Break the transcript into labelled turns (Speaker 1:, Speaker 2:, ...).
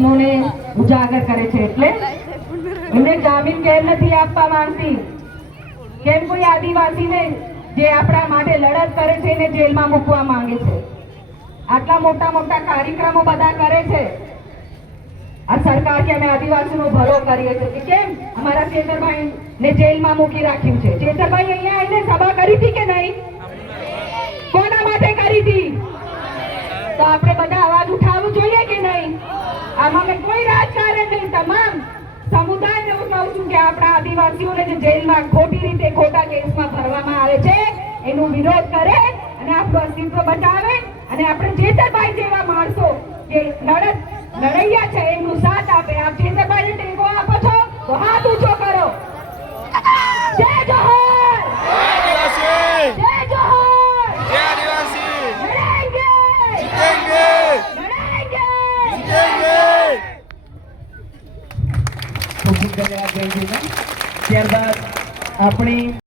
Speaker 1: પ્રશ્નોને ઉજાગર કરે છે એટલે એમને જામીન કેમ નથી આપવા માંગતી? કેમ કોઈ આદિવાસીને જે આપણા માટે લડત કરે છે એને જેલમાં મૂકવા માંગે છે? આટલા મોટા મોટા કાર્યક્રમો બધા કરે છે. આ સરકાર કે અમે આદિવાસીનો ભલો કરીએ છીએ કે કેમ? અમારા ચેતરભાઈ ને જેલમાં મૂકી રાખ્યું છે. ચેતરભાઈ અહીંયા આવીને સભા કરી હતી કે નહીં? કોના માટે કરી હતી? તો આપણે બધા અવાજ ઉઠાવવું જોઈએ કે આમાં કોઈ રાજકારણ નહીં, તમામ સમુદાયને હું કહું છું કે આપણા આદિવાસીઓને જે જેલમાં ખોટી રીતે ખોટા કેસમાં ભરવામાં આવે છે, એનો વિરોધ કરે અને આપણું અસ્તિત્વ બચાવે. અને આપણે જેતરભાઈ જેવા માણસો જે લડત, લડૈયા છે, એમનું
Speaker 2: ખૂબ ખૂબ ધન્યવાદ જયંતિભાઈ ત્યારબાદ આપણી